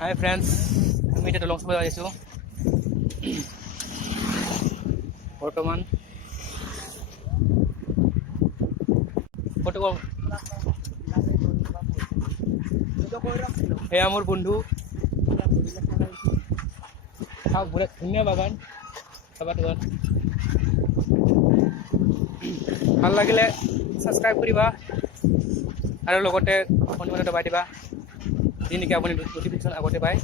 hi friends আমি এটা দলং চাবলৈ আহিছোঁ বৰ্তমান ফটো এয়া মোৰ বন্ধু চাওক বহুত ধুনীয়া বাগান চাবা তোমাৰ ভাল লাগিলে সাবস্ক্ৰাইব কৰিবা আৰু লগতে ফোনটো দবাই দিবা যিনেকি আপুনি নটিফিকেশ্যন আগতে পায়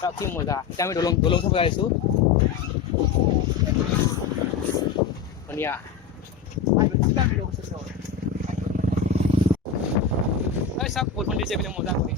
চাওক কি মজা এতিয়া আমি দলং চাবলৈ আহিছোঁ ধুনীয়া চাওক বৰষুণ দিছে এইপিনে মজা কৰি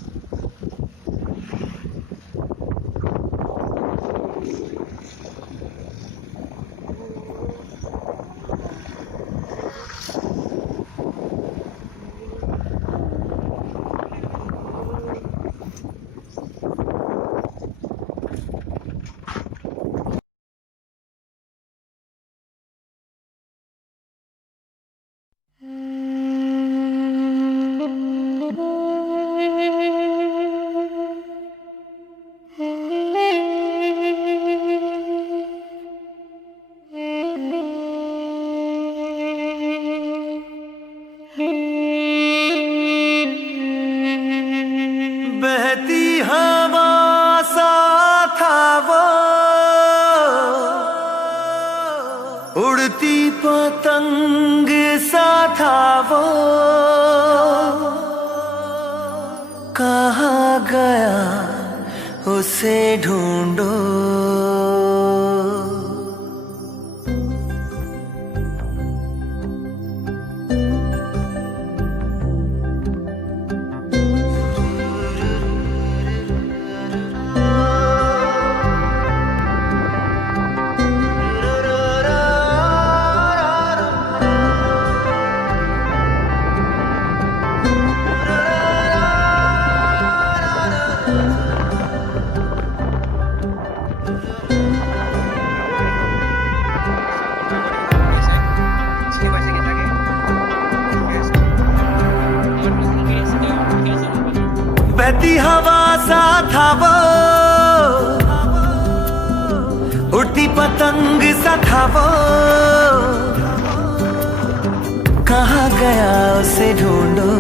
बहती हवा सा था वो उड़ती पतंग सा था वो कहाँ गया उसे ढूंढो बहती हवा सा था वो उड़ती पतंग सा था वो कहाँ गया उसे ढूंढो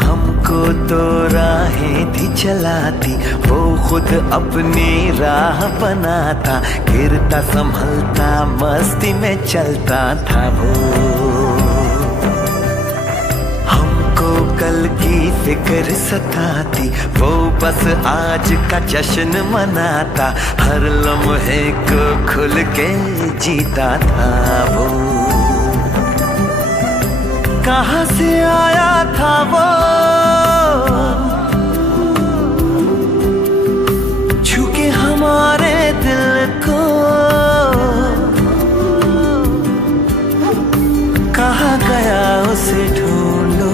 हमको तो राहें थी चलाती वो खुद अपनी राह बनाता गिरता संभलता मस्ती में चलता था वो कल की फिक्र सताती वो बस आज का जश्न मनाता हर लम्हे को खुल के जीता था वो कहाँ से आया था वो छूके हमारे दिल को कहाँ गया उसे ढूंढो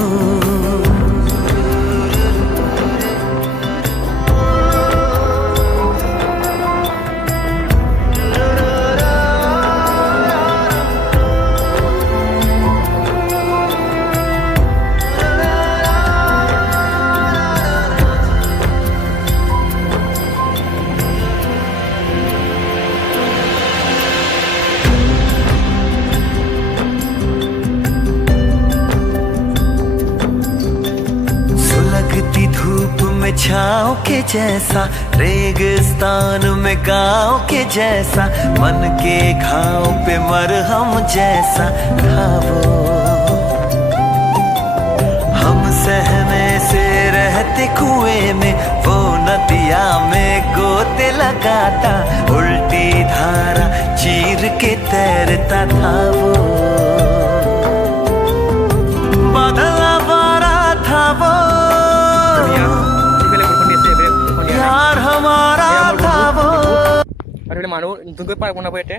धूप में छाँव के जैसा रेगिस्तान में गाँव के जैसा मन के घाव पे मरहम जैसा था वो हम सहने से रहते कुएं में वो नदिया में गोते लगाता उल्टी धारा चीर के तैरता था वो बदला वारा था वो यार हमारा था वो আৰু এটা মানুহ নতুনকৈ পাৰ্ক বনাব ইয়াতে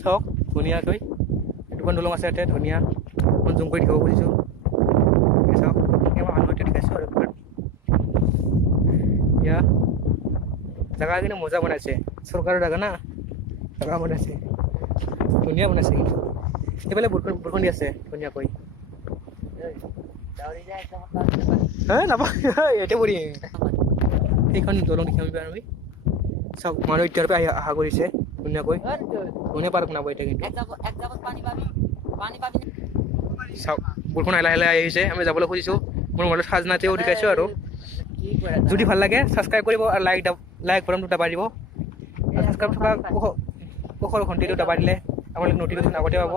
চাওক ধুনীয়াকৈ দুখন দলং আছে ইয়াতে ধুনীয়া মই জুম কৰি দেখাব খুজিছোঁ চাওক মই মানুহ এতিয়া দেখাইছোঁ আৰু ইয়া জাগা কিন্তু মজা বনাইছে চৰকাৰৰ জাগা না জাগা বনাইছে ধুনীয়া বনাইছে কিন্তু এইফালে বৰষুণ দি আছে ধুনীয়াকৈ নাপায় এতিয়া পৰি সেইখন দলং দেখিম আমি চাওক মানুহ এতিয়াৰ পৰা অহা কৰিছে ধুনীয়াকৈ ধুনীয়া পাৰ্ক বনাব এতিয়া কিন্তু চাওক বৰষুণ লাহে লাহে আহিছে আমি যাবলৈ খুজিছোঁ মোৰ মোবাইলত চাৰ্জ নাই তেও দেখাইছোঁ আৰু যদি ভাল লাগে ছাবস্ক্ৰাইব কৰিব আৰু লাইক বটনটো দাবাই দিব আৰু ছাবস্ক্ৰাইব থকা ওখৰ ঘণ্টিটো দাবাই দিলে আপোনালোকে নটিফিকেশ্যন আগতে পাব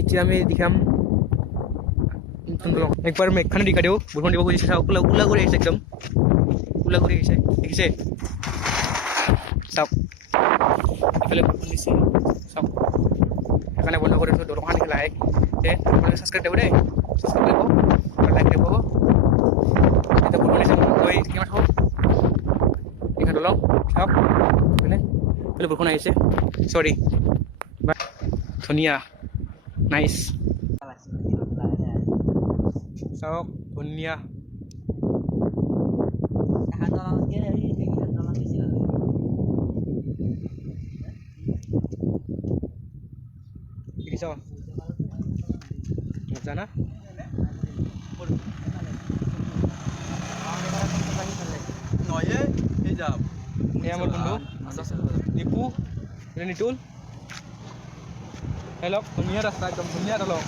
এতিয়া আমি দেখাম একবাৰ মেঘখানে দেখা দিওঁ বৰষুণ দিব খুজিছে চাওক ওলা কৰি আহিছে একদম ওলা কৰি আহিছে দেখিছে চাওক এইফালে বৰষুণ দিছে চাওক সেইকাৰণে বন্ধ কৰিছোঁ দলংখন দেখি লাহে আপোনালোকে ছাবস্ক্ৰাইব দিব দেই ছাবস্ক্ৰাইব কৰিব আৰু লাইক দিব এতিয়া বৰষুণ দিছে গৈ কিমান চাওক এইখন দলং চাওক এইফালে বৰষুণ আহিছে চৰি ধুনীয়া নাইচ চাওক ধুনীয়া দেখিছ মজা না এই আমার বন্ধু নিপু নিতুল হেল্ল' ধুনীয়া ৰাস্তা একদম ধুনীয়া দলং